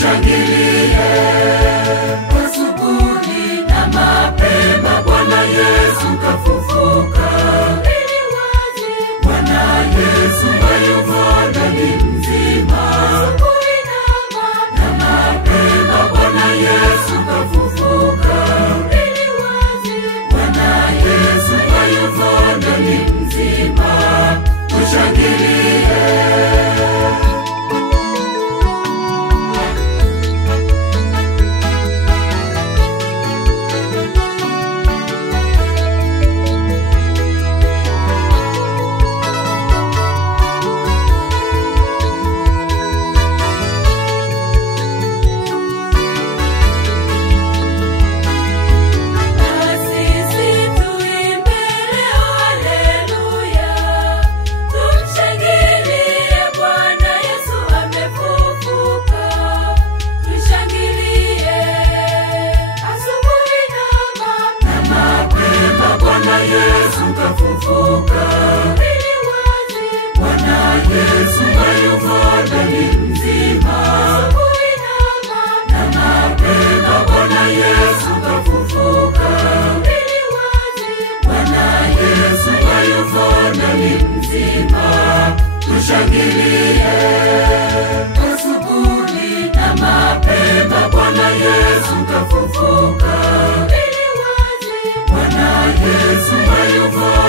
tushangilie. Asubuhi na mapema Bwana Yesu kafufuka. Bwana Yesu hayumo ndani mzima. Asubuhi na mapema Bwana Yesu kafufuka. Bwana Yesu hayumo ndani mzima. Tushangilie. Kafufuka. Bwana Yesu hayumo ndani mzima. Na mapema Bwana Yesu kafufuka. Bwana Yesu hayumo ndani mzima. Tushangilie. Asubuhi na mapema Bwana Yesu kafufuka. Bwana Yesu hayumo